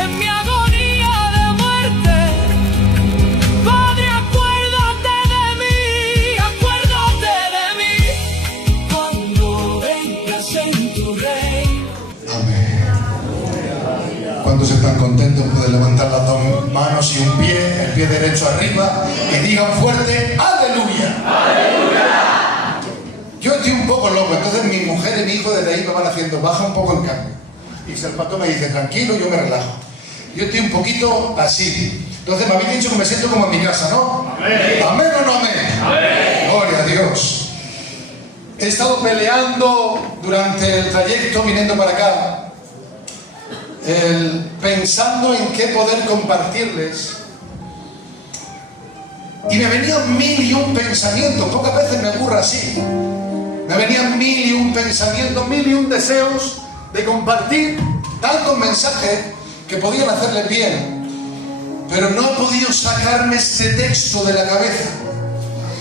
en mi agonía de muerte. Padre, acuérdate de mí cuando vengas en tu reino. Amén. Cuando se están contentos pueden levantar las dos manos y un pie, el pie derecho arriba, y digan fuerte: ¡Aleluya! ¡Aleluya! Yo estoy un poco loco, entonces mi mujer y mi hijo desde ahí me van haciendo: baja un poco el cambio. Y si el pastor me dice: tranquilo, yo me relajo. Yo estoy un poquito así. Entonces me habéis dicho que me siento como en mi casa, ¿no? Amén. ¿Amén o no amén? Amén. Gloria a Dios. He estado peleando durante el trayecto viniendo para acá, pensando en qué poder compartirles, y me venían 1001 pensamientos. Pocas veces me ocurre así. Me venían 1001 pensamientos, 1001 deseos de compartir tantos mensajes que podían hacerles bien, pero no he podido sacarme este texto de la cabeza.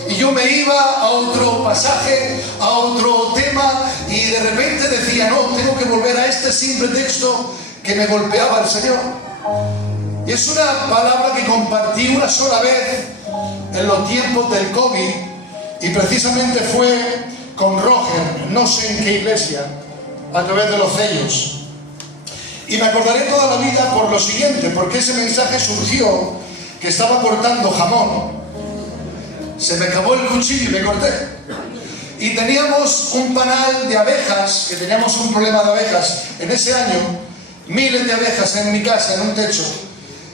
Y yo me iba a otro pasaje, a otro tema, y de repente decía: no, tengo que volver a este simple texto que me golpeaba el Señor. Y es una palabra que compartí una sola vez en los tiempos del COVID, y precisamente fue con Roger, no sé en qué iglesia, a través de los sellos. Y me acordaré toda la vida por lo siguiente, porque ese mensaje surgió que estaba cortando jamón. Se me acabó el cuchillo y me corté. Y teníamos un panal de abejas, que teníamos un problema de abejas en ese año, miles de abejas en mi casa, en un techo.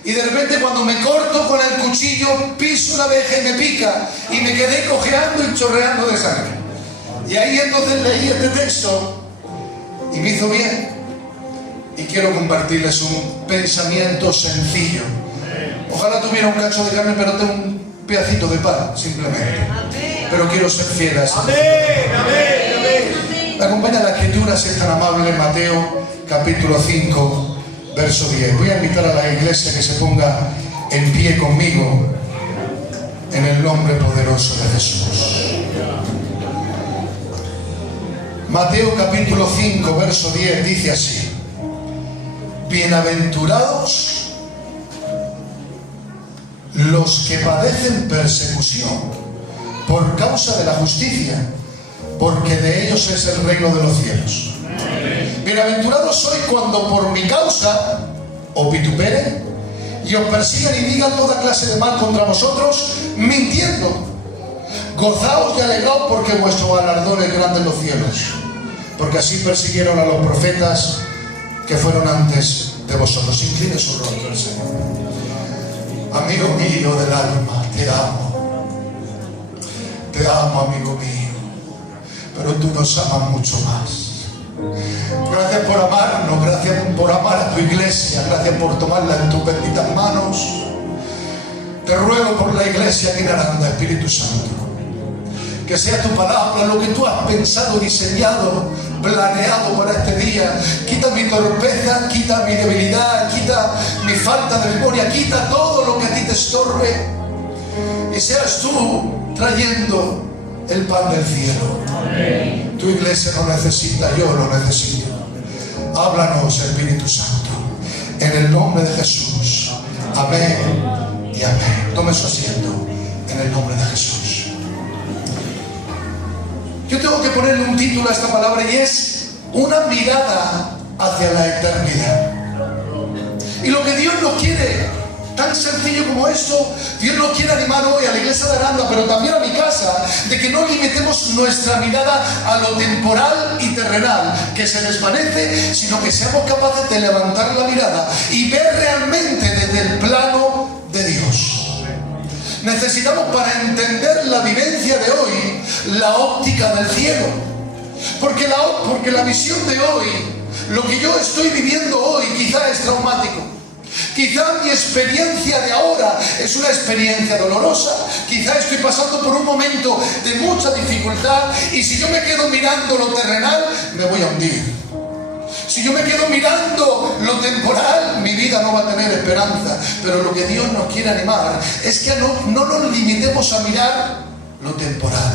Y de repente, cuando me corto con el cuchillo, piso una abeja y me pica, y me quedé cojeando y chorreando de sangre. Y ahí entonces leí este texto y me hizo bien. Y quiero compartirles un pensamiento sencillo. Ojalá tuviera un cacho de carne, pero tengo un pedacito de pan, simplemente. Pero quiero ser fiel a eso. Me acompaña la escritura, si es tan amable, Mateo capítulo 5, verso 10. Voy a invitar a la iglesia que se ponga en pie conmigo en el nombre poderoso de Jesús. Mateo capítulo 5, verso 10 dice así: bienaventurados los que padecen persecución por causa de la justicia, porque de ellos es el reino de los cielos. Bienaventurados sois cuando por mi causa os vituperen y os persigan y digan toda clase de mal contra vosotros, mintiendo. Gozaos y alegraos, porque vuestro galardón es grande en los cielos, porque así persiguieron a los profetas que fueron antes de vosotros. Incline su rostro al Señor. Amigo mío del alma, te amo. Te amo, amigo mío, pero tú nos amas mucho más. Gracias por amarnos, gracias por amar a tu iglesia, gracias por tomarla en tus benditas manos. Te ruego por la iglesia aquí en Aranda, Espíritu Santo, que sea tu palabra lo que tú has pensado, diseñado, planeado para este día. Quita mi torpeza, quita mi debilidad, quita mi falta de memoria, quita todo lo que a ti te estorbe, y seas tú trayendo el pan del cielo. Amén. Tu iglesia lo necesita, yo lo necesito. Háblanos, Espíritu Santo, en el nombre de Jesús. Amén y amén. Tome su asiento en el nombre de Jesús. Yo tengo que ponerle un título a esta palabra, y es una mirada hacia la eternidad. Y lo que Dios nos quiere, tan sencillo como esto, Dios nos quiere animar hoy a la iglesia de Aranda, pero también a mi casa, de que no limitemos nuestra mirada a lo temporal y terrenal que se desvanece, sino que seamos capaces de levantar la mirada y ver realmente desde el plano de Dios. Necesitamos, para entender la vivencia de hoy, la óptica del cielo, porque la visión de hoy, lo que yo estoy viviendo hoy, quizá es traumático. Quizá mi experiencia de ahora es una experiencia dolorosa. Quizá estoy pasando por un momento de mucha dificultad, y si yo me quedo mirando lo terrenal, me voy a hundir. Si yo me quedo mirando lo temporal, mi vida no va a tener esperanza. Pero lo que Dios nos quiere animar es que no nos limitemos a mirar lo temporal,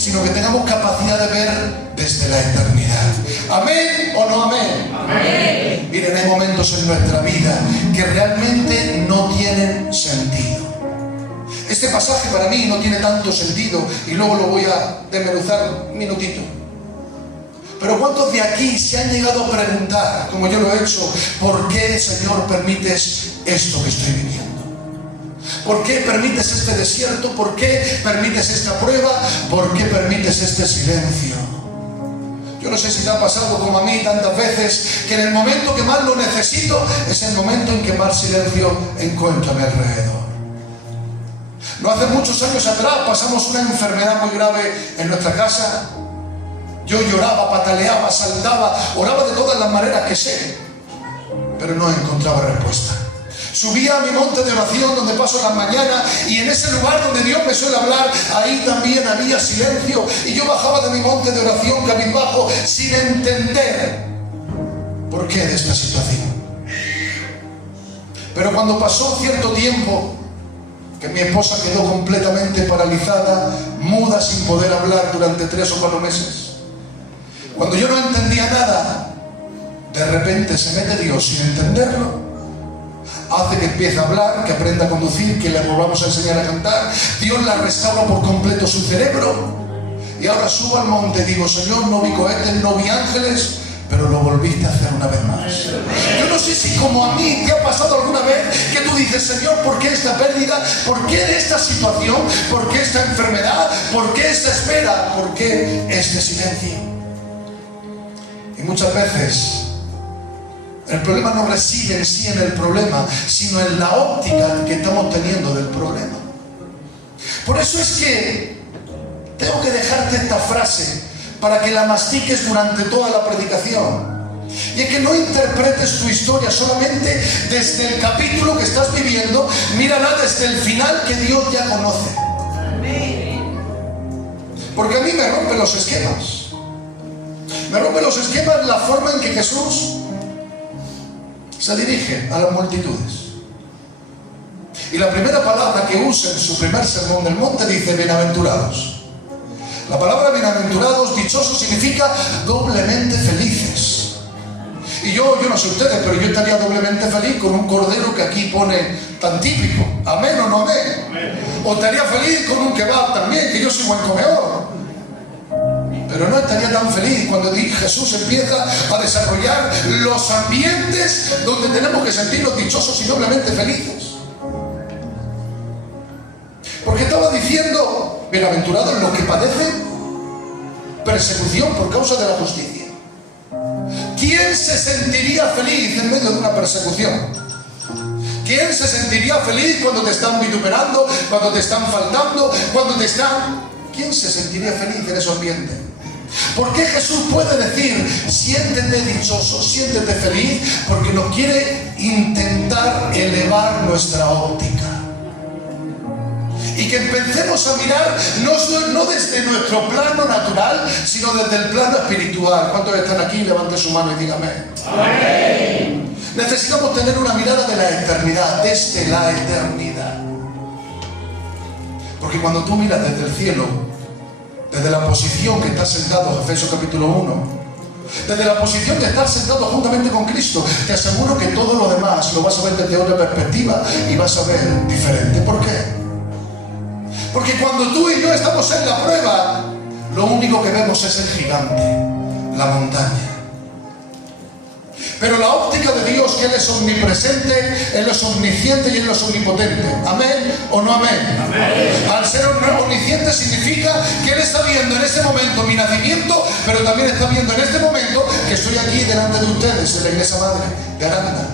sino que tengamos capacidad de ver desde la eternidad. ¿Amén o no amén? Amén. Miren, hay momentos en nuestra vida que realmente no tienen sentido. Este pasaje para mí no tiene tanto sentido y luego lo voy a desmenuzar un minutito. Pero ¿cuántos de aquí se han llegado a preguntar, como yo lo he hecho, por qué, Señor, permites esto que estoy viviendo? ¿Por qué permites este desierto? ¿Por qué permites esta prueba? ¿Por qué permites este silencio? Yo no sé si te ha pasado como a mí tantas veces, que en el momento que más lo necesito es el momento en que más silencio encuentro a mi alrededor. No hace muchos años atrás pasamos una enfermedad muy grave en nuestra casa. Yo lloraba, pataleaba, saltaba, oraba de todas las maneras que sé, pero no encontraba respuesta. Subía a mi monte de oración donde paso las mañanas, y en ese lugar donde Dios me suele hablar, ahí también había silencio, y yo bajaba de mi monte de oración cabizbajo sin entender por qué de esta situación. Pero cuando pasó cierto tiempo, que mi esposa quedó completamente paralizada, muda, sin poder hablar durante 3 o 4 meses. Cuando yo no entendía nada, de repente se mete Dios sin entenderlo, hace que empiece a hablar, que aprenda a conducir, que le volvamos a enseñar a cantar. Dios la restaura por completo su cerebro, y ahora subo al monte y digo: Señor, no vi cohetes, no vi ángeles, pero lo volviste a hacer una vez más. Yo no sé si como a mí te ha pasado alguna vez que tú dices: Señor, ¿por qué esta pérdida? ¿Por qué esta situación? ¿Por qué esta enfermedad? ¿Por qué esta espera? ¿Por qué este silencio? Y muchas veces el problema no reside en sí en el problema, sino en la óptica que estamos teniendo del problema. Por eso es que tengo que dejarte esta frase para que la mastiques durante toda la predicación. Y es que no interpretes tu historia solamente desde el capítulo que estás viviendo, mírala desde el final que Dios ya conoce. Porque a mí me rompen los esquemas. Me rompen los esquemas la forma en que Jesús se dirige a las multitudes. Y la primera palabra que usa en su primer sermón del monte dice: bienaventurados. La palabra bienaventurados, dichosos, significa doblemente felices. Y yo no sé ustedes, pero yo estaría doblemente feliz con un cordero que aquí pone tan típico. ¿Amén o no amén? Amén. O estaría feliz con un kebab también, que yo soy buen comedor. Pero no estaría tan feliz cuando Jesús empieza a desarrollar los ambientes donde tenemos que sentirnos dichosos y doblemente felices. Porque estaba diciendo: bienaventurados los que padecen persecución por causa de la justicia. ¿Quién se sentiría feliz en medio de una persecución? ¿Quién se sentiría feliz cuando te están vituperando, cuando te están faltando, cuando te están... ¿Quién se sentiría feliz en ese ambiente? ¿Por qué Jesús puede decir: siéntete dichoso, siéntete feliz? Porque nos quiere intentar elevar nuestra óptica. Y que empecemos a mirar no desde nuestro plano natural, sino desde el plano espiritual. ¿Cuántos están aquí? Levanten su mano y díganme. Amén. Necesitamos tener una mirada de la eternidad, desde la eternidad. Porque cuando tú miras desde el cielo, desde la posición que estás sentado, Efesios capítulo 1, desde la posición de estar sentado juntamente con Cristo, te aseguro que todo lo demás lo vas a ver desde otra perspectiva y vas a ver diferente. ¿Por qué? Porque cuando tú y yo estamos en la prueba, lo único que vemos es el gigante, la montaña. Pero la óptica de Dios, que Él es omnipresente, Él es omnisciente y Él es omnipotente. ¿Amén o no amén? Amén. Al ser omnisciente significa que Él está viendo en este momento mi nacimiento, pero también está viendo en este momento que estoy aquí delante de ustedes, en la iglesia madre de Aranda.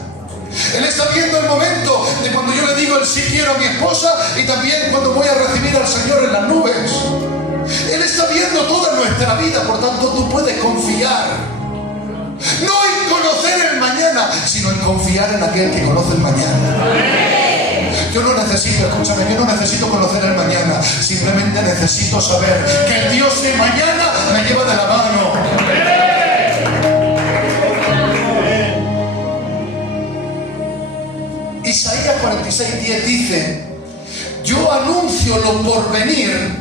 Él está viendo el momento de cuando yo le digo el sí quiero a mi esposa, y también cuando voy a recibir al Señor en las nubes. Él está viendo toda nuestra vida, por tanto tú puedes confiar. No en conocer el mañana, sino en confiar en aquel que conoce el mañana. Yo no necesito, escúchame, yo no necesito conocer el mañana. Simplemente necesito saber que el Dios de mañana me lleva de la mano. Isaías 46:10 dice: yo anuncio lo por venir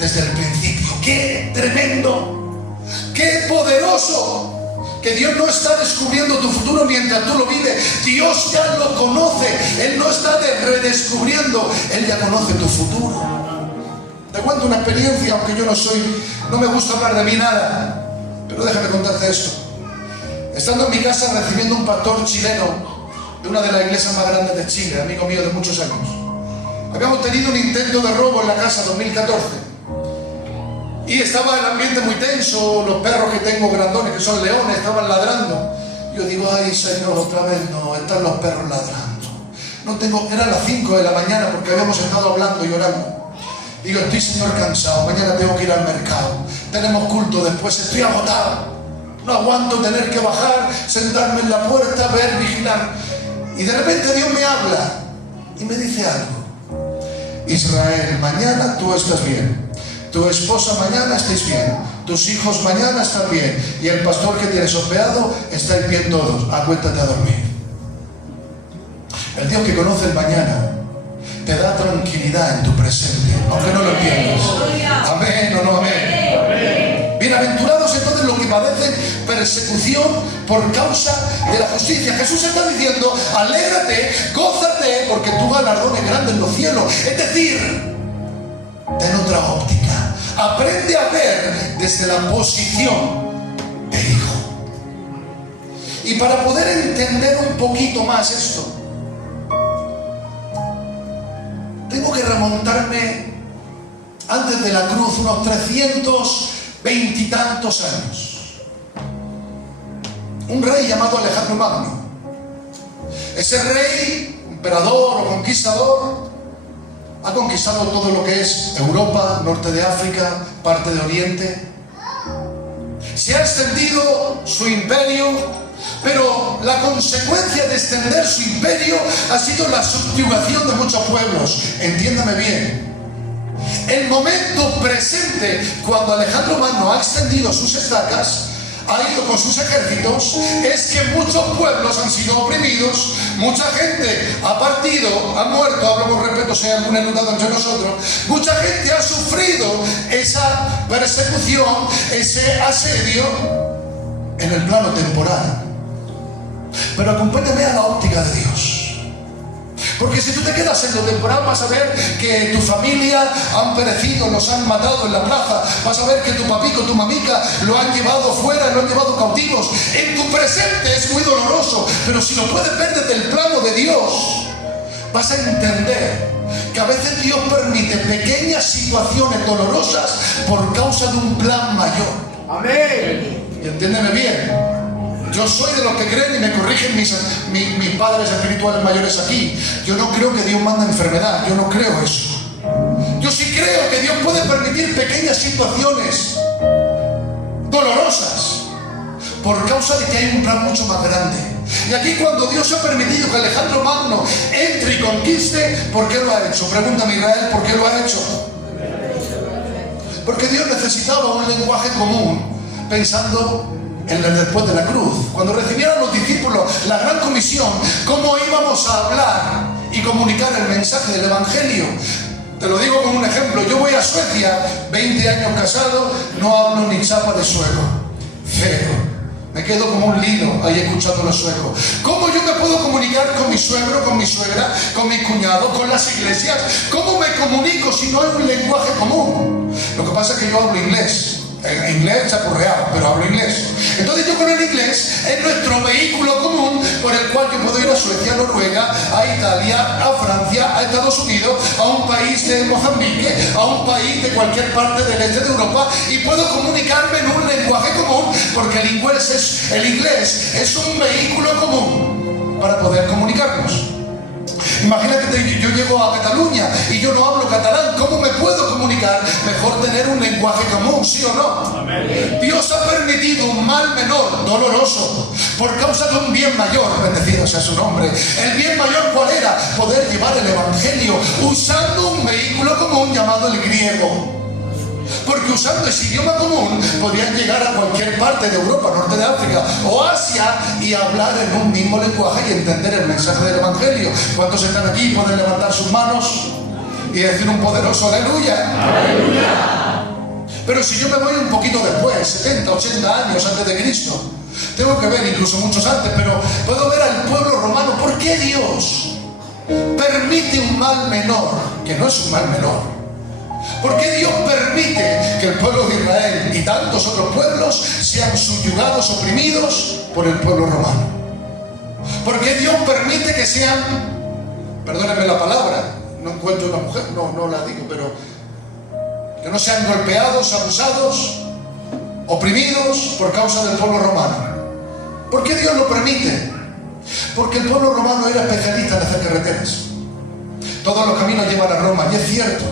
desde el principio. ¡Qué tremendo! ¡Qué poderoso! Que Dios no está descubriendo tu futuro mientras tú lo vives. Dios ya lo conoce. Él no está redescubriendo. Él ya conoce tu futuro. Te cuento una experiencia, aunque yo no me gusta hablar de mí nada, pero déjame contarte esto. Estando en mi casa recibiendo un pastor chileno de una de las iglesias más grandes de Chile, amigo mío de muchos años, habíamos tenido un intento de robo en la casa 2014 y estaba el ambiente muy tenso. Los perros que tengo grandones, que son leones, estaban ladrando. Yo digo, ay Señor, otra vez no, están los perros ladrando. Eran las 5 de la mañana porque habíamos estado hablando y orando. Digo, estoy, Señor, cansado, mañana tengo que ir al mercado, tenemos culto después, estoy agotado, no aguanto tener que bajar, sentarme en la puerta, ver, vigilar. Y de repente Dios me habla y me dice algo. Israel, mañana tú estás bien, tu esposa mañana estáis bien, tus hijos mañana están bien, y el pastor que tienes hospedado estáis bien todos, acuéstate a dormir. El Dios que conoce el mañana te da tranquilidad en tu presente, aunque no lo entiendas. Amén o no amén. Bienaventurados entonces los que padecen persecución por causa de la justicia. Jesús está diciendo, alégrate, gózate, porque tu galardón es grande en los cielos. Es decir, ten otra óptica. Aprende a ver desde la posición del hijo. Y para poder entender un poquito más esto, tengo que remontarme antes de la cruz, unos 320 y tantos años. Un rey llamado Alejandro Magno. Ese rey, emperador o conquistador, ha conquistado todo lo que es Europa, norte de África, parte de Oriente. Se ha extendido su imperio. Pero la consecuencia de extender su imperio ha sido la subyugación de muchos pueblos. Entiéndame bien. El momento presente, cuando Alejandro Magno ha extendido sus estacas, ha ido con sus ejércitos, es que muchos pueblos han sido oprimidos, mucha gente ha partido, ha muerto, hablo con respeto si hay algún enlutado entre nosotros, mucha gente ha sufrido esa persecución, ese asedio en el plano temporal. Pero acompáñame a la óptica de Dios. Porque si tú te quedas en lo temporal, vas a ver que tu familia han perecido, los han matado en la plaza. Vas a ver que tu papico, tu mamica lo han llevado fuera, lo han llevado cautivos. En tu presente es muy doloroso, pero si lo puedes ver desde el plano de Dios, vas a entender que a veces Dios permite pequeñas situaciones dolorosas por causa de un plan mayor. Amén. Y entiéndeme bien. Yo soy de los que creen, y me corrigen mis padres espirituales mayores aquí, yo no creo que Dios manda enfermedad, yo no creo eso. Yo sí creo que Dios puede permitir pequeñas situaciones dolorosas por causa de que hay un plan mucho más grande. Y aquí, cuando Dios ha permitido que Alejandro Magno entre y conquiste, ¿por qué lo ha hecho? Pregúntame, Israel, ¿por qué lo ha hecho? Porque Dios necesitaba un lenguaje común, pensando en el después de la cruz. Cuando recibieron los discípulos la gran comisión, ¿cómo íbamos a hablar y comunicar el mensaje del Evangelio? Te lo digo con un ejemplo. Yo voy a Suecia, 20 años casado, no hablo ni chapa de sueco. Cero. Me quedo como un lino ahí escuchando los suecos. ¿Cómo yo me puedo comunicar con mi suegro, con mi suegra, con mis cuñados, con las iglesias? ¿Cómo me comunico si no hay un lenguaje común? Lo que pasa es que yo hablo inglés. En inglés chapurreado, pero hablo inglés. Entonces yo con el inglés es nuestro vehículo común por el cual yo puedo ir a Suecia, a Noruega, a Italia, a Francia, a Estados Unidos, a un país de Mozambique, a un país de cualquier parte del este de Europa, y puedo comunicarme en un lenguaje común, porque el inglés es un vehículo común para poder comunicarnos. Imagínate que yo llego a Cataluña y yo no hablo catalán. ¿Cómo me puedo comunicar? Mejor tener un lenguaje común, ¿sí o no? Amén. Dios ha permitido un mal menor, doloroso, por causa de un bien mayor, bendecido sea su nombre. El bien mayor, ¿cuál era? Poder llevar el Evangelio usando un vehículo común llamado el griego. Porque usando ese idioma común podían llegar a cualquier parte de Europa, norte de África o Asia y hablar en un mismo lenguaje y entender el mensaje del Evangelio. ¿Cuántos están aquí y pueden levantar sus manos y decir un poderoso aleluya? ¡Aleluya! Pero si yo me voy un poquito después, 70, 80 años antes de Cristo, tengo que ver incluso muchos antes, pero puedo ver al pueblo romano. ¿Por qué Dios permite un mal menor, que no es un mal menor? ¿Por qué Dios permite que el pueblo de Israel y tantos otros pueblos sean subyugados, oprimidos por el pueblo romano? ¿Por qué Dios permite que sean, perdónenme la palabra, no encuentro una mujer, no la digo, pero que no sean golpeados, abusados, oprimidos por causa del pueblo romano? ¿Por qué Dios lo permite? Porque el pueblo romano era especialista en hacer carreteras. Todos los caminos llevan a Roma, y es cierto.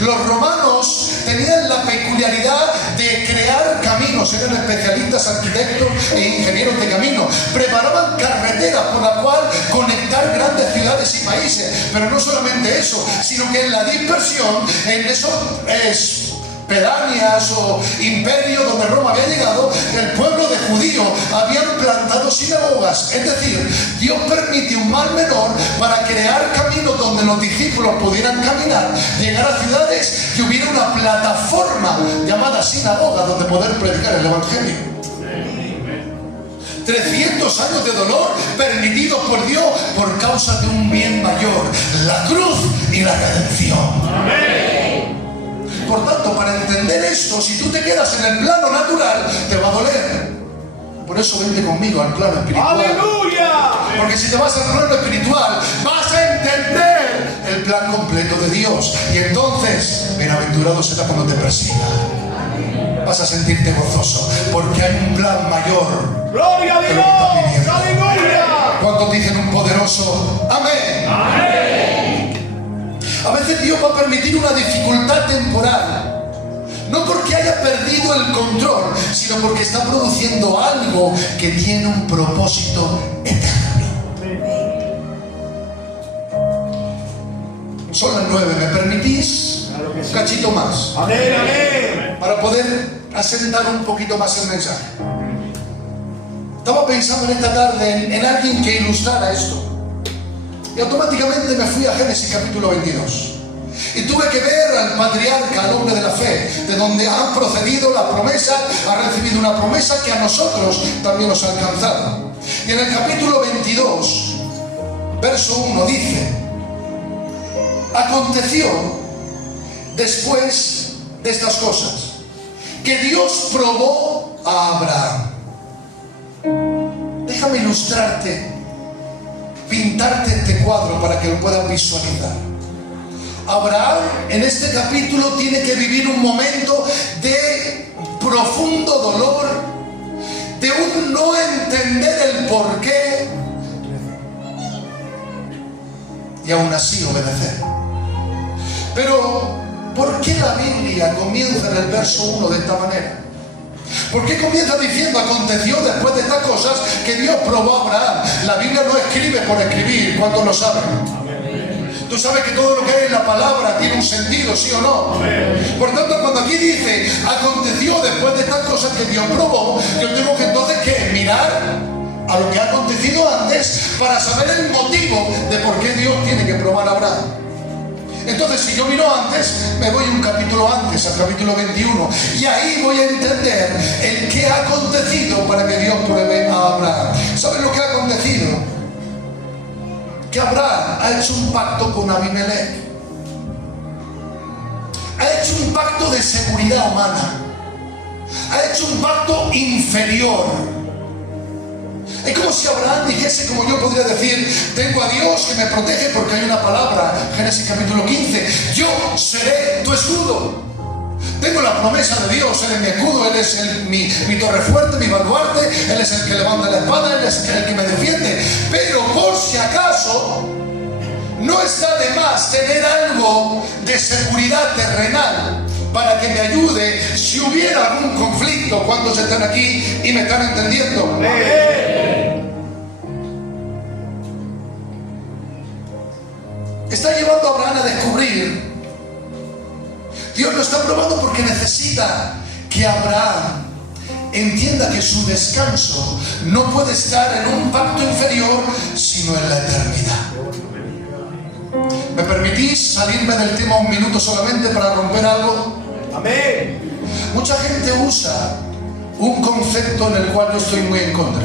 Los romanos tenían la peculiaridad de crear caminos, eran especialistas, arquitectos e ingenieros de caminos. Preparaban carreteras por la cual conectar grandes ciudades y países. Pero no solamente eso, sino que en la dispersión, en esos pedanías o imperios donde Roma había llegado, el pueblo de judíos habían plantado sinagogas. Es decir, Dios permite un mal menor para crear caminos donde los discípulos pudieran caminar, llegar a ciudades que hubiera una plataforma llamada sinagoga donde poder predicar el evangelio. 300 años de dolor permitidos por Dios por causa de un bien mayor, la cruz y la redención. Amén. Por tanto, para entender esto, si tú te quedas en el plano natural, te va a doler. Por eso vente conmigo al plano espiritual. ¡Aleluya! Porque si te vas al plano espiritual, vas a entender el plan completo de Dios. Y entonces, bienaventurado será cuando te persiga. Vas a sentirte gozoso, porque hay un plan mayor. ¡Gloria a Dios! ¡Aleluya! ¿Cuántos dicen un poderoso amén? ¡Amén! A veces Dios va a permitir una dificultad temporal, no porque haya perdido el control, sino porque está produciendo algo que tiene un propósito eterno. Son las 9, ¿me permitís? Un cachito más. Amén, amén. Para poder asentar un poquito más el mensaje. Estaba pensando en esta tarde en alguien que ilustrara esto. Y automáticamente me fui a Génesis capítulo 22. Y tuve que ver al patriarca, al hombre de la fe, de donde ha procedido la promesa, ha recibido una promesa que a nosotros también nos ha alcanzado. Y en el capítulo 22, verso 1 dice: aconteció después de estas cosas que Dios probó a Abraham. Déjame ilustrarte, pintarte este cuadro para que lo puedan visualizar. Abraham en este capítulo tiene que vivir un momento de profundo dolor, de un no entender el porqué y aún así obedecer. Pero ¿por qué la Biblia comienza en el verso 1 de esta manera? ¿Por qué comienza diciendo aconteció después de estas cosas que Dios probó a Abraham? La Biblia no escribe por escribir, ¿cuántos lo saben? Tú sabes que todo lo que hay en la palabra tiene un sentido, ¿sí o no? Por tanto, cuando aquí dice aconteció después de estas cosas que Dios probó, yo tengo que entonces que mirar a lo que ha acontecido antes para saber el motivo de por qué Dios tiene que probar a Abraham. Entonces, si yo miro antes, me voy un capítulo antes, al capítulo 21, y ahí voy a entender el qué ha acontecido para que Dios pruebe a Abraham. ¿Saben lo que ha acontecido? Que Abraham ha hecho un pacto con Abimelech. Ha hecho un pacto de seguridad humana. Ha hecho un pacto inferior. Es como si Abraham dijese, como yo podría decir, tengo a Dios que me protege porque hay una palabra, Génesis capítulo 15, yo seré tu escudo. Tengo la promesa de Dios, Él es mi escudo, Él es mi torre fuerte, mi baluarte, Él es el que levanta la espada, Él es el que me defiende. Pero por si acaso, no está de más tener algo de seguridad terrenal para que me ayude si hubiera algún conflicto. ¿Cuántos están aquí y me están entendiendo? Está llevando a Abraham a descubrir. Dios lo está probando porque necesita que Abraham entienda que su descanso no puede estar en un pacto inferior, sino en la eternidad. ¿Me permitís salirme del tema un minuto solamente para romper algo? Amén. mucha gente usa un concepto en el cual yo estoy muy en contra.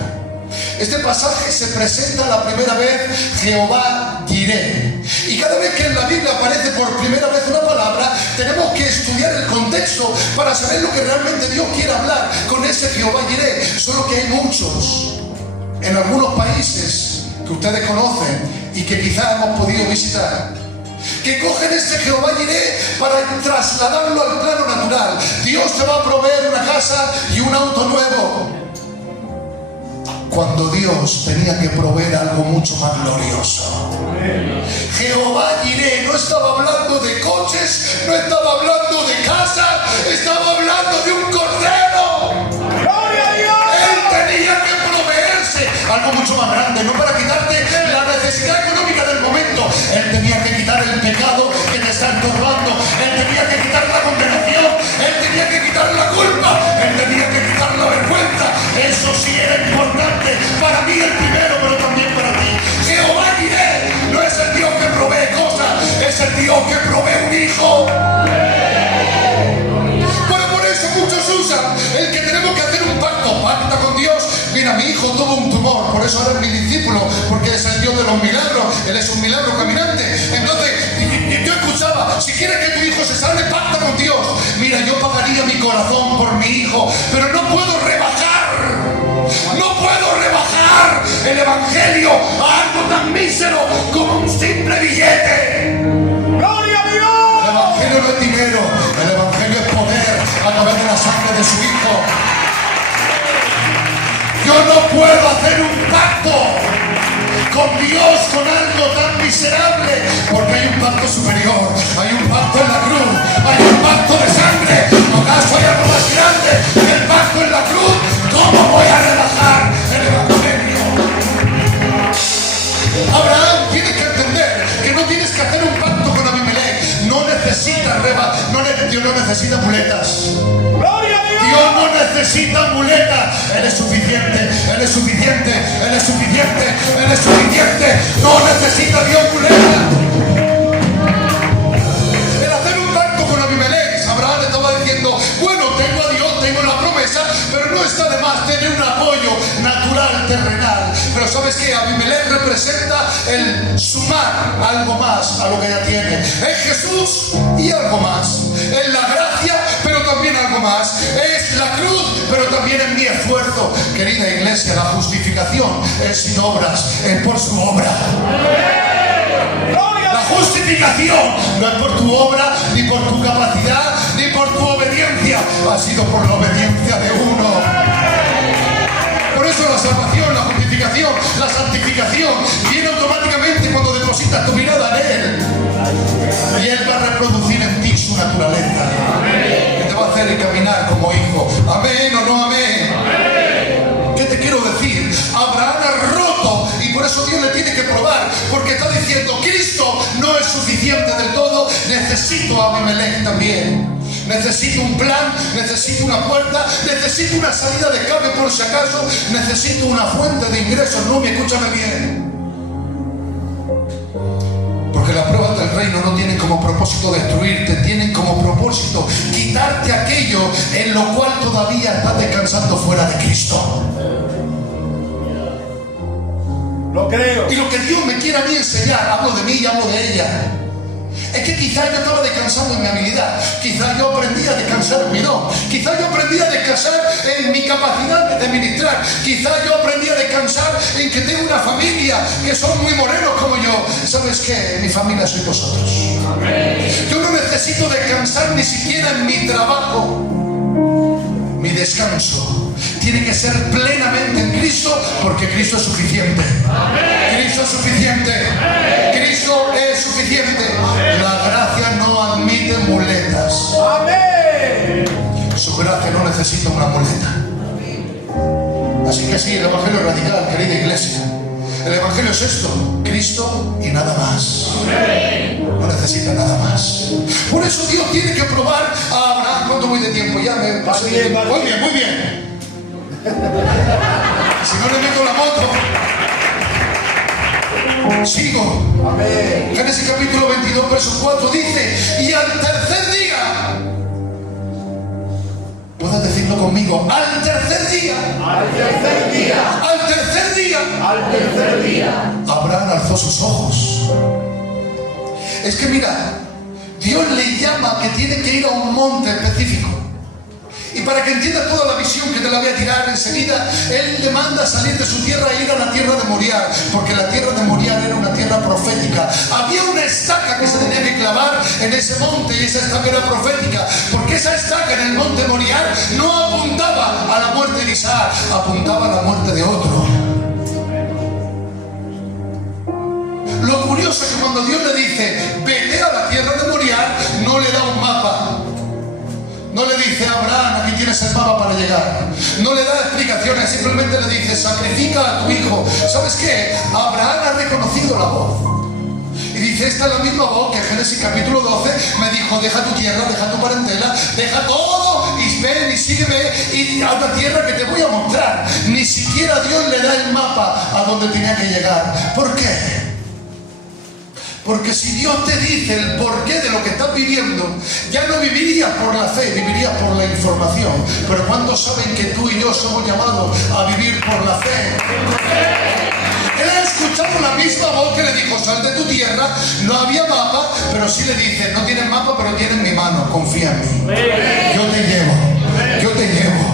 Este pasaje se presenta la primera vez Jehová Jireh. Y cada vez que en la Biblia aparece por primera vez una palabra, tenemos que estudiar el contexto para saber lo que realmente Dios quiere hablar con ese Jehová Jireh. Solo que hay muchos en algunos países que ustedes conocen y que quizás hemos podido visitar, que cogen este Jehová Jireh para trasladarlo al plano natural. Dios te va a proveer una casa y un auto nuevo, cuando Dios tenía que proveer algo mucho más glorioso. Jehová Jireh no estaba hablando de coches, no estaba hablando de casa, estaba hablando de un cordero. ¡Gloria a Dios! Él tenía que proveerse algo mucho más grande, no para quitarte la necesidad económica del momento. Él tenía que quitar el pecado que te está estorbando. Él tenía que quitar la condenación. Él tenía que quitar la culpa. Él tenía que quitar la vergüenza. Eso sí era importante para mí, el primero, pero también para ti. Jehová Jireh no es el Dios que provee cosas, es el Dios que provee un hijo. Pero por eso muchos usan el que tenemos que hacer un pacto. Pacta con Dios. Mira, mi hijo tuvo un tumor, por eso ahora es mi discípulo, porque es el Dios de los milagros. Él es un milagro caminante. Entonces yo escuchaba, si quieres que tu hijo se salve, pacta con Dios. Mira, yo pagaría mi corazón por mi hijo, pero no puedo rebajar el evangelio a algo tan mísero como un simple billete. ¡Gloria a Dios! El evangelio no es dinero, el evangelio es poder a través de la sangre de su hijo. Yo no puedo hacer un pacto con Dios con algo tan miserable, porque hay un pacto superior, hay un pacto en la cruz, hay un pacto de sangre. ¿Acaso hay algo más grande que el pacto en la cruz? ¿Cómo voy a relajar el evangelio? Abraham, tienes que entender que no tienes que hacer un pacto con Abimelech. Dios no necesita muletas. ¡Gloria a Dios! Dios no necesita muletas. Él es suficiente, Él es suficiente, Él es suficiente, Él es suficiente. No necesita Dios muletas. El hacer un pacto con Abimelech, Abraham le estaba diciendo, bueno, tengo a Dios, tengo la promesa, pero no está de más tener un apoyo natural, terrenal. Pero ¿sabes qué? Abimelech representa el sumar algo más a lo que ya tiene. Es Jesús y algo más. Es la gracia, pero también algo más. Es la cruz, pero también es mi esfuerzo. Querida iglesia, la justificación es sin obras, es por su obra. La justificación no es por tu obra, ni por tu capacidad, ni por tu obediencia. Ha sido por la obediencia de uno. Por eso la salvación, la justificación, la santificación viene automáticamente cuando depositas tu mirada en Él. Y Él va a reproducir en ti su naturaleza, que te va a hacer caminar como hijo. Amén o no amén. ¿Qué te quiero decir? Abraham ha roto y por eso Dios le tiene que probar, porque está diciendo, Cristo no es suficiente del todo, necesito a Abimelech también. Necesito un plan, necesito una puerta, necesito una salida de escape por si acaso, necesito una fuente de ingresos. No, escúchame bien. Porque las pruebas del reino no tienen como propósito destruirte, tienen como propósito quitarte aquello en lo cual todavía estás descansando fuera de Cristo. Lo creo. Y lo que Dios me quiere a mí enseñar, hablo de mí y hablo de ella, es que quizás yo estaba descansando en mi habilidad, quizás yo aprendí a descansar en mi don, quizás yo aprendí a descansar en mi capacidad de ministrar, quizás yo aprendí a descansar en que tengo una familia que son muy morenos como yo. ¿Sabes qué? Mi familia sois vosotros. Yo no necesito descansar ni siquiera en mi trabajo. Mi descanso tiene que ser plenamente en Cristo, porque Cristo es suficiente. Cristo es suficiente. Cristo es suficiente. La gracia no admite muletas. Amén. Su gracia no necesita una muleta. Así que sí, el evangelio es radical, querida iglesia. El evangelio es esto: Cristo y nada más. No necesita nada más. Por eso Dios tiene que probar a Abraham. ¿Cuánto voy de tiempo? Ya me pasé de tiempo. Muy bien, muy bien. Si no le meto la moto. Sigo. Amén. Génesis capítulo 22, verso 4 dice: y al tercer día Puedes decirlo conmigo. Al tercer día. Al tercer día. Al tercer día. Al tercer día. Abraham alzó sus ojos. Es que mira, Dios le llama que tiene que ir a un monte específico. Y para que entiendas toda la visión que te la voy a tirar enseguida, Él le manda salir de su tierra e ir a la tierra de Moriah, porque la tierra de Moriah era una tierra profética. Había una estaca que se tenía que clavar en ese monte y esa estaca era profética, porque esa estaca en el monte Moriah no apuntaba a la muerte de Isaac, apuntaba a la muerte de otro. Lo curioso es que cuando Dios le dice, vete a la tierra de Moriah, no le da un mapa. No le dice, Abraham, aquí tienes el mapa para llegar. No le da explicaciones, simplemente le dice, sacrifica a tu hijo. ¿Sabes qué? Abraham ha reconocido la voz. Y dice, esta es la misma voz que en Génesis capítulo 12 me dijo, deja tu tierra, deja tu parentela, deja todo y ven y sígueme y a una tierra que te voy a mostrar. Ni siquiera Dios le da el mapa a donde tenía que llegar. ¿Por qué? Porque si Dios te dice el porqué de lo que estás viviendo, ya no vivirías por la fe, vivirías por la información. Pero ¿cuántos saben que tú y yo somos llamados a vivir por la fe? Él ha escuchado la misma voz que le dijo, sal de tu tierra. No había mapa, pero sí le dice, no tienes mapa, pero tienes mi mano, confía en mí. Yo te llevo, yo te llevo.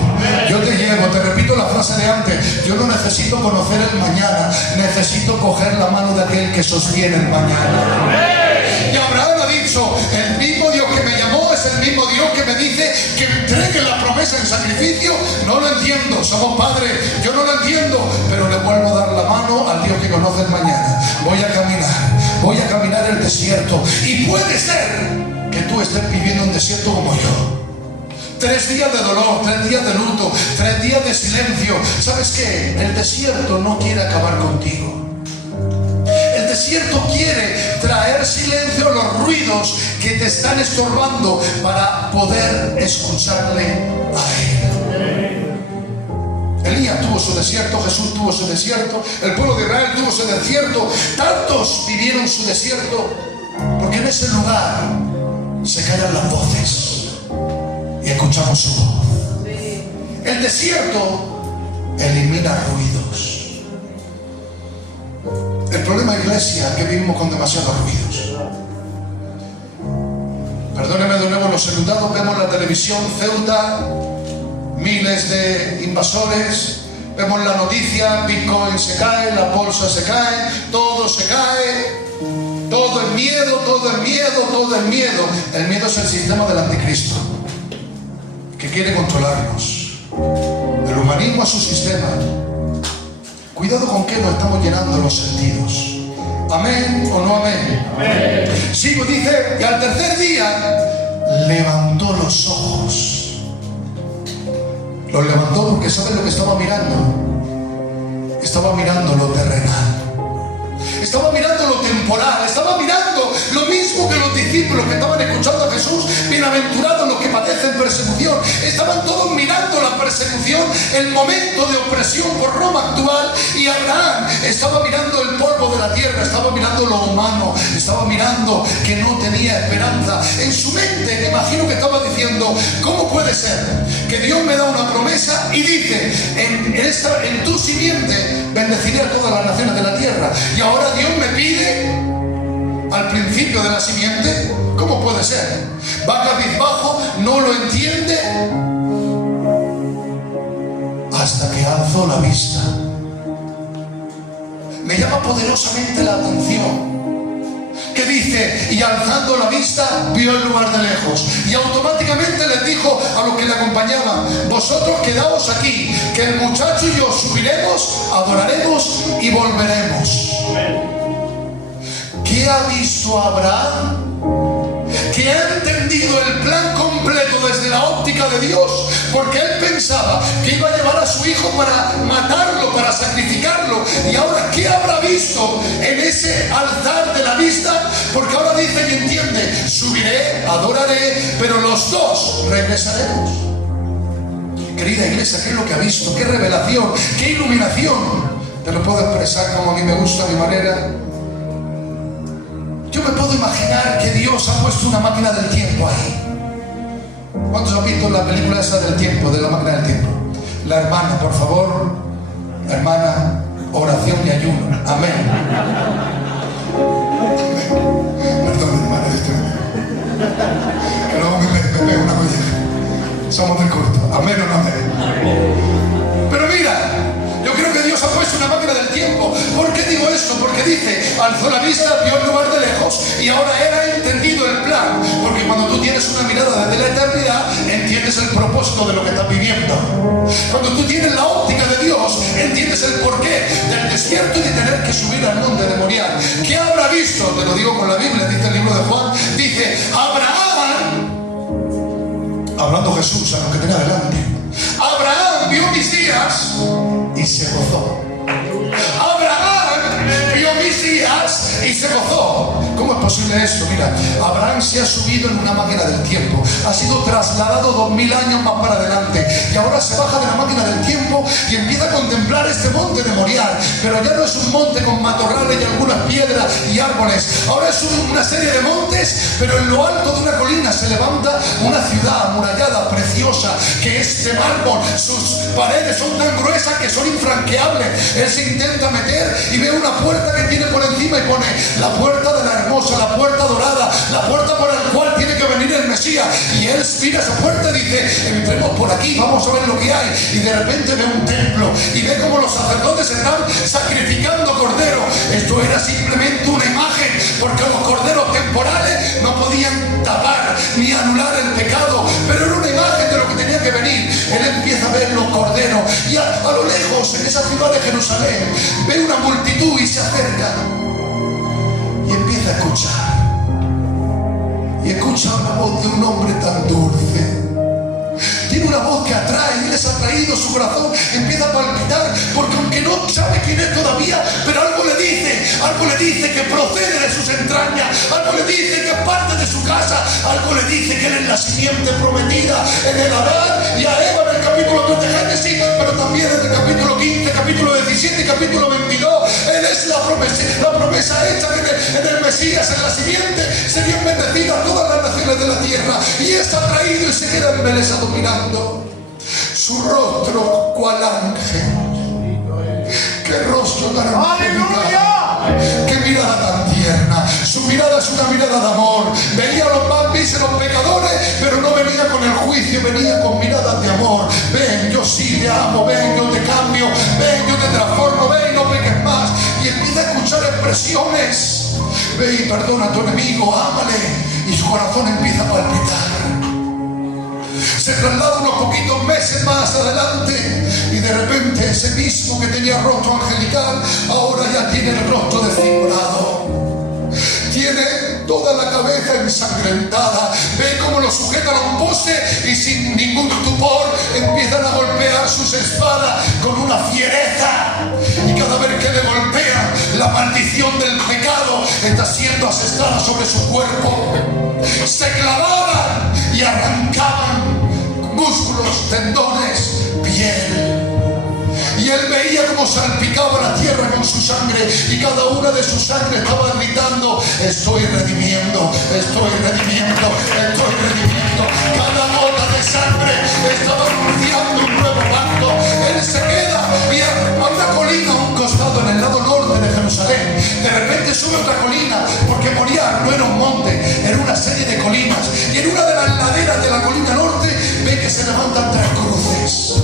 Yo te llevo, te repito la frase de antes, yo no necesito conocer el mañana, necesito coger la mano de aquel que sostiene el mañana. Y Abraham ha dicho, el mismo Dios que me llamó es el mismo Dios que me dice que me entregue la promesa en sacrificio. No lo entiendo, somos padres, yo no lo entiendo, pero le vuelvo a dar la mano al Dios que conoce el mañana. Voy a caminar el desierto y puede ser que tú estés viviendo un desierto como yo. 3 días de dolor, 3 días de luto, 3 días de silencio. ¿Sabes qué? El desierto no quiere acabar contigo. El desierto quiere traer silencio a los ruidos que te están estorbando para poder escucharle a Él. Elías tuvo su desierto, Jesús tuvo su desierto, el pueblo de Israel tuvo su desierto. Tantos vivieron su desierto porque en ese lugar se callan las voces y escuchamos su voz. El desierto elimina ruidos. El problema, iglesia, es que vivimos con demasiados ruidos. Perdónenme de nuevo los enlutados, vemos la televisión, Ceuta, miles de invasores, vemos la noticia, Bitcoin se cae, la bolsa se cae, todo se cae. Todo es miedo, todo es miedo, todo es miedo. El miedo es el sistema del anticristo, que quiere controlarnos. El humanismo es su sistema. Cuidado con qué nos estamos llenando los sentidos. ¿Amén o no amén? Amén. Sigo, dice, y al tercer día levantó los ojos. Los levantó porque ¿saben lo que estaba mirando? Estaba mirando lo terrenal. Estaba mirando lo temporal, estaba mirando lo mismo que los discípulos que estaban escuchando a Jesús, bienaventurados los que padecen persecución. Estaban todos mirando la persecución, el momento de opresión por Roma actual, y Abraham estaba mirando el polvo de la tierra, estaba mirando lo humano, estaba mirando que no tenía esperanza. En su mente, me imagino que estaba diciendo, ¿cómo puede ser que Dios me da una promesa y dice, en tu simiente bendeciré a todas las naciones de la tierra, y ahora Dios me pide al principio de la simiente? ¿Cómo puede ser? Va cabizbajo, no lo entiende, hasta que alzó la vista. Me llama poderosamente la atención que dice, y alzando la vista vio el lugar de lejos, y automáticamente les dijo a los que le acompañaban, vosotros quedaos aquí, que el muchacho y yo subiremos, adoraremos y volveremos. ¿Qué ha visto Abraham? Que ha entendido el plan completo desde la óptica de Dios, porque él pensaba que iba a llevar a su hijo para matarlo, para sacrificarlo. Y ahora, ¿qué habrá visto en ese alzar de la vista? Porque ahora dice y entiende, subiré, adoraré, pero los dos regresaremos. Querida iglesia, ¿qué es lo que ha visto? ¿Qué revelación? ¿Qué iluminación? Te lo puedo expresar como a mí me gusta, a mi manera. Yo me puedo imaginar que Dios ha puesto una máquina del tiempo ahí. ¿Cuántos han visto la película esa del tiempo, de la máquina del tiempo? La hermana, por favor, la hermana, oración y ayuno. Amén. Perdón, hermana, que luego me pego una colleja. Somos del culto. Amén o no amén. Pero mira, yo creo que Dios ha puesto una máquina del tiempo. ¿Por qué digo esto? Porque dice, alzó la vista, vio el lugar de lejos y ahora él ha entendido el plan. Porque cuando tú tienes una mirada desde la eternidad, entiendes el propósito de lo que estás viviendo. Cuando tú tienes la óptica de Dios, entiendes el porqué del desierto y de tener que subir al monte de Moriah. ¿Qué habrá visto? Te lo digo con la Biblia, dice el libro de Juan. Dice, Abraham, hablando Jesús a lo que tenía delante, Abraham vio mis días y se gozó. Abraham vio mis días y se gozó. ¿Cómo es posible esto? Mira, Abraham se ha subido en una máquina del tiempo, ha sido trasladado 2000 años más para adelante y ahora se baja de la máquina del tiempo y empieza a contemplar este monte de Moriah. Pero ya no es un monte con matorrales y algunas piedras y árboles, ahora es una serie de montes, pero en lo alto de una colina se levanta una ciudad amurallada, preciosa, que es de mármol. Sus paredes son tan gruesas que son infranqueables. Él se intenta meter y ve una puerta que tiene por encima y pone la puerta de la hermosa, la puerta dorada, la puerta por la cual tiene que venir el Mesías. Y él mira esa puerta y dice, entremos por aquí, vamos a ver lo que hay. Y de repente ve un templo y ve como los sacerdotes están sacrificando cordero. Esto era simplemente una imagen, porque los corderos temporales no podían tapar ni anular el pecado, pero era una imagen de lo que tenía que venir. Él empieza a ver los corderos y a lo lejos, en esa ciudad de Jerusalén, ve una multitud y se acerca y empieza a escuchar. Y escucha una voz de un hombre tan dulce. Tiene una voz que atrae y les ha traído su corazón. Empieza a palpitar porque aunque no sabe quién es todavía, pero algo le dice que procede de sus entrañas, algo le dice que es parte de su casa, algo le dice que él es la simiente prometida en el Adán y a Eva en el capítulo 2 de Génesis, pero también en el capítulo 15, capítulo 17 y capítulo 22. Él es la promesa hecha en el Mesías, en la simiente serían bendecidas todas las naciones de la tierra. Y es atraído y se queda embelesado mirando su rostro cual ángel. ¡Qué rostro tan angelical! ¡Qué mirada tan tierna! Su mirada es una mirada de amor. Venía a los más míseros pecadores, pero no venía con el juicio, venía con miradas de amor. Ven, yo sí te amo, ven, yo te cambio, ven, yo te transformo, ven, no peques más. Y empieza a escuchar expresiones. Ve y perdona a tu enemigo, ámale. Y su corazón empieza a palpitar. Se traslada unos poquitos meses más adelante y de repente ese mismo que tenía rostro angelical ahora ya tiene el rostro desfigurado. Tiene toda la cabeza ensangrentada. Ve cómo lo sujetan a un poste y sin ningún tupor empiezan a golpear sus espadas con una fiereza. Y cada vez que le golpean, la maldición del pecado está siendo asestada sobre su cuerpo. Se clavaban y arrancaban músculos, tendones, piel. Y él veía cómo salpicaba la tierra con su sangre y cada una de sus sangre estaba gritando: estoy redimiendo, estoy redimiendo, estoy redimiendo. Cada gota de sangre estaba anunciando un nuevo pacto. Él se queda y a una colina a un costado en el lado norte de Jerusalén. De repente sube otra colina, porque Moriah no era un monte, era una serie de colinas. Y en una de las laderas de la colina norte ve que se levantan 3 cruces.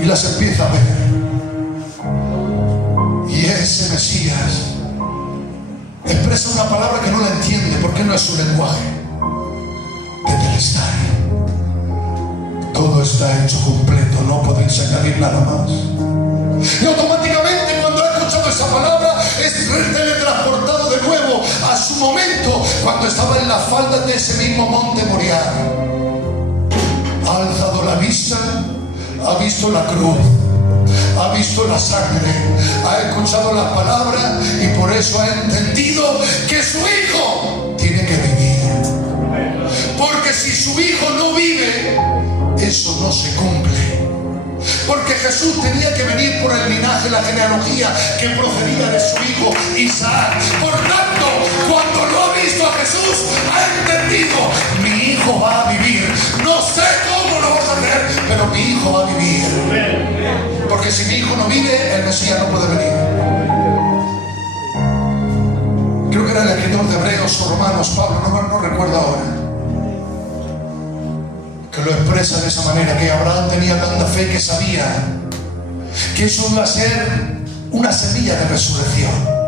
Y las empieza a ver. Y ese Mesías expresa una palabra que no la entiende porque no es su lenguaje. Tetelestai. Todo está hecho completo, no podéis añadir nada más. Y automáticamente cuando ha escuchado esa palabra es teletransportado de nuevo a su momento cuando estaba en las faldas de ese mismo monte Moriah. Ha alzado la vista, ha visto la cruz, ha visto la sangre, ha escuchado las palabras y por eso ha entendido que su hijo tiene que vivir. Porque si su hijo no vive, eso no se cumple. Porque Jesús tenía que venir por el linaje, la genealogía que procedía de su hijo Isaac. Por tanto, cuando lo ha visto a Jesús, ha entendido: mi hijo va a vivir. porque si mi hijo no vive, el Mesías no puede venir. Creo que era el escritor de Hebreos o Romanos, Pablo, no recuerdo ahora, que lo expresa de esa manera, que Abraham tenía tanta fe que sabía que eso iba a ser una semilla de resurrección.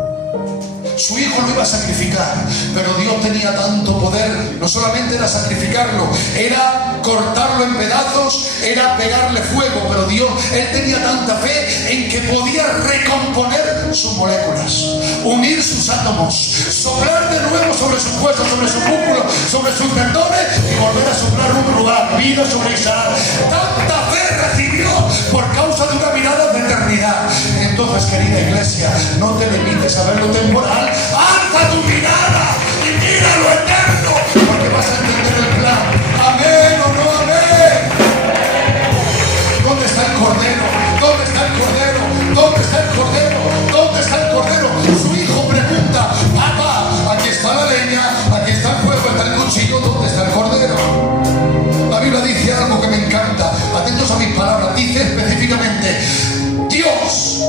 Su hijo lo iba a sacrificar, pero Dios tenía tanto poder, no solamente era sacrificarlo, era cortarlo en pedazos, era pegarle fuego, pero él tenía tanta fe en que podía recomponer sus moléculas, unir sus átomos, soplar de nuevo sobre sus huesos, sobre sus músculos, sobre sus tendones y volver a soplar un lugar, vida sobre Isaac. Tanta fe recibió por causa de una mirada de eternidad. Entonces, querida iglesia, no te limites a ver lo temporal, alza tu mirada y mira lo eterno, porque vas a entender el plan. Amén o no amén. ¿Dónde está el cordero? ¿Dónde está el cordero? ¿Dónde está el cordero? ¿Dónde está el cordero? Su hijo pregunta: papá, aquí está la leña, aquí está el fuego, está el cuchillo, ¿dónde está el cordero? La Biblia dice algo que me encanta, atentos a mis palabras, dice específicamente: Dios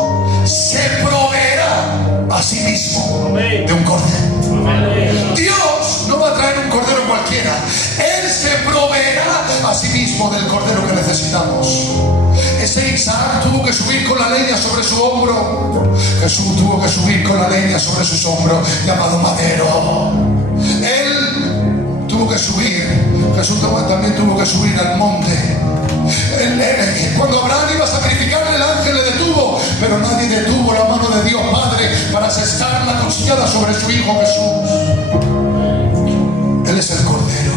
se proveerá a sí mismo de un cordero. Dios no va a traer un cordero cualquiera. Él se proveerá a sí mismo del cordero que necesitamos. Ese Isaac tuvo que subir con la leña sobre su hombro. Jesús tuvo que subir con la leña sobre sus hombros, llamado madero. Él tuvo que subir. Jesús también tuvo que subir al monte. Cuando Abraham iba a sacrificarle, el ángel le detuvo, pero nadie detuvo la mano de Dios Padre para asestar la cuchillada sobre su hijo Jesús. Él es el cordero.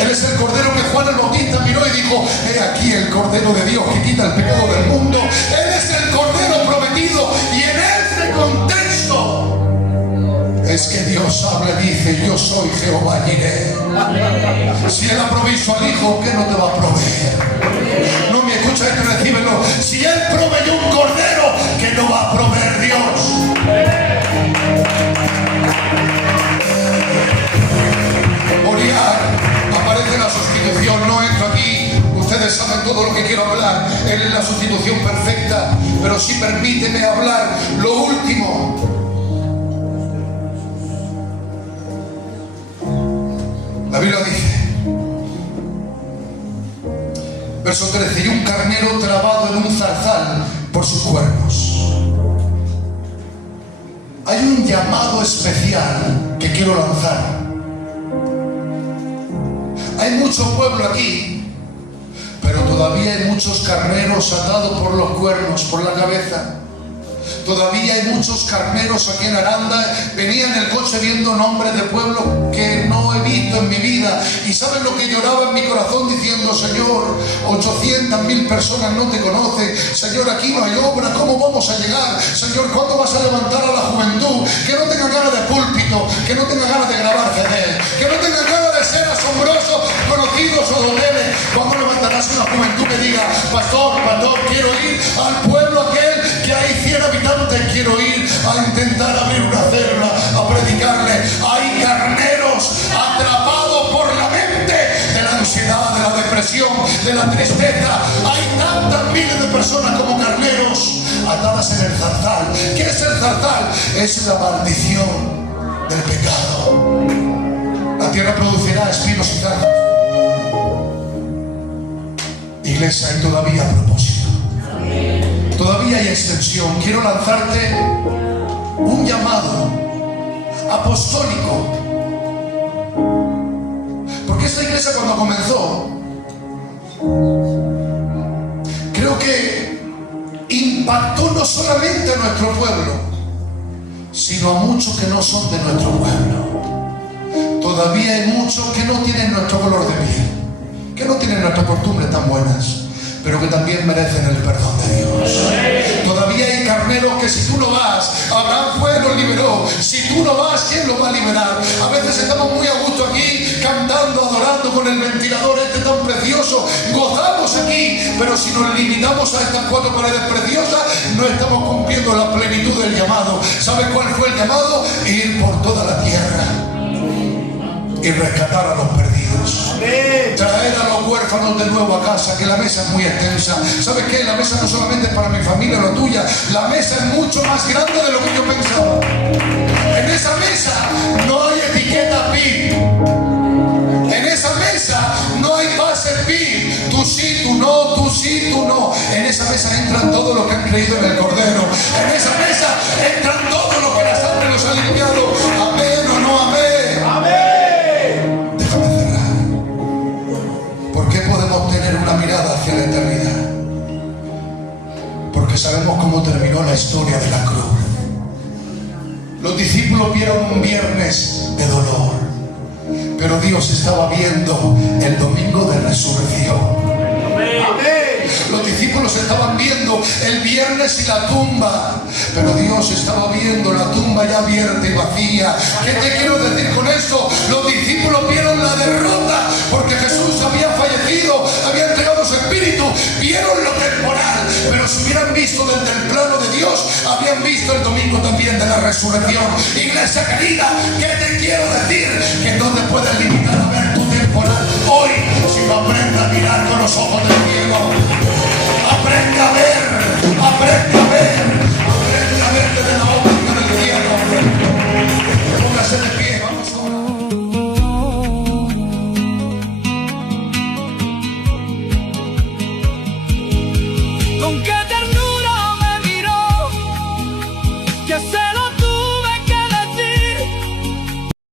Él es el cordero que Juan el Bautista miró y dijo: he aquí el cordero de Dios que quita el pecado del mundo. Él es el cordero prometido, y en este contexto es que Dios habla y dice: yo soy Jehová Jireh. Si Él ha provisto al hijo, ¿qué no te va a proveer? No me escuchas y recíbelo. Si Él proveyó un cordero, ¿qué no va a proveer Dios? Oriar aparece en la sustitución. No entro aquí, ustedes saben todo lo que quiero hablar. Él es la sustitución perfecta, pero sí permíteme hablar lo último. La Biblia dice, verso 13: y un carnero trabado en un zarzal por sus cuernos. Hay un llamado especial que quiero lanzar. Hay mucho pueblo aquí, pero todavía hay muchos carneros atados por los cuernos, por la cabeza. Todavía hay muchos carneros aquí en Aranda. Venía en el coche viendo nombres de pueblos que no he visto en mi vida. Y ¿saben lo que lloraba en mi corazón? Diciendo: Señor, 800.000 personas no te conocen. Señor, aquí no hay obra. ¿Cómo vamos a llegar? Señor, ¿cuándo vas a levantar a la juventud? Que no tenga ganas de púlpito, que no tenga ganas de grabar CD, que no tenga ganas de ser asombrosos, conocidos o doleres. ¿Cuándo levantarás una juventud que diga: pastor, quiero ir al pueblo aquel que hay 100 habitantes, quiero ir a intentar abrir una célula, a predicarle? Hay carneros atrapados por la mente de la ansiedad, de la depresión, de la tristeza. Hay tantas miles de personas como carneros atadas en el zarzal. ¿Qué es el zarzal? Es la maldición del pecado. La tierra producirá espinos y zarzas. Iglesia, hay todavía propósito. Todavía hay extensión. Quiero lanzarte un llamado apostólico, porque esta iglesia, cuando comenzó, creo que impactó no solamente a nuestro pueblo, sino a muchos que no son de nuestro pueblo. Todavía hay muchos que no tienen nuestro color de piel, que no tienen nuestras costumbres tan buenas, pero que también merecen el perdón de Dios. Todavía hay carneros que si tú no vas, Abraham fue y los liberó. Si tú no vas, ¿quién los va a liberar? A veces estamos muy a gusto aquí, cantando, adorando con el ventilador este tan precioso. Gozamos aquí, pero si nos limitamos a estas 4 paredes preciosas, no estamos cumpliendo la plenitud del llamado. ¿Sabes cuál fue el llamado? Ir por toda la tierra y rescatar a los perdidos. Traer a los huérfanos de nuevo a casa, que la mesa es muy extensa. ¿Sabes qué? La mesa no solamente es para mi familia o la tuya, la mesa es mucho más grande de lo que yo pensaba. En esa mesa no hay etiqueta PIB. En esa mesa no hay base PIB. Tú sí, tú no, tú sí, tú no. En esa mesa entran todos los que han creído en el Cordero. En esa mesa entran todos los que la sangre los ha limpiado. Amén o no amén. Amén. Déjame cerrar. ¿Por qué podemos tener una mirada hacia la eternidad? Porque sabemos cómo terminó la historia de la cruz. Los discípulos vieron un viernes de dolor, pero Dios estaba viendo el domingo de resurrección. Amén. Los discípulos estaban viendo el viernes y la tumba, pero Dios estaba viendo la tumba ya abierta y vacía. ¿Qué te quiero decir con esto? Los discípulos vieron la derrota porque Jesús había fallecido, había entregado su espíritu, vieron lo temporal, pero si hubieran visto desde el plano de Dios, habían visto el domingo también de la resurrección. Iglesia querida, ¿qué te quiero decir? Que no te puedes limitar a ver tu temporal hoy, sino aprende a mirar con los ojos del cielo. Aprende a ver, aprende a ver, aprende a ver desde la óptica del cielo. Póngase de pie, vamos ahora. ¿Con qué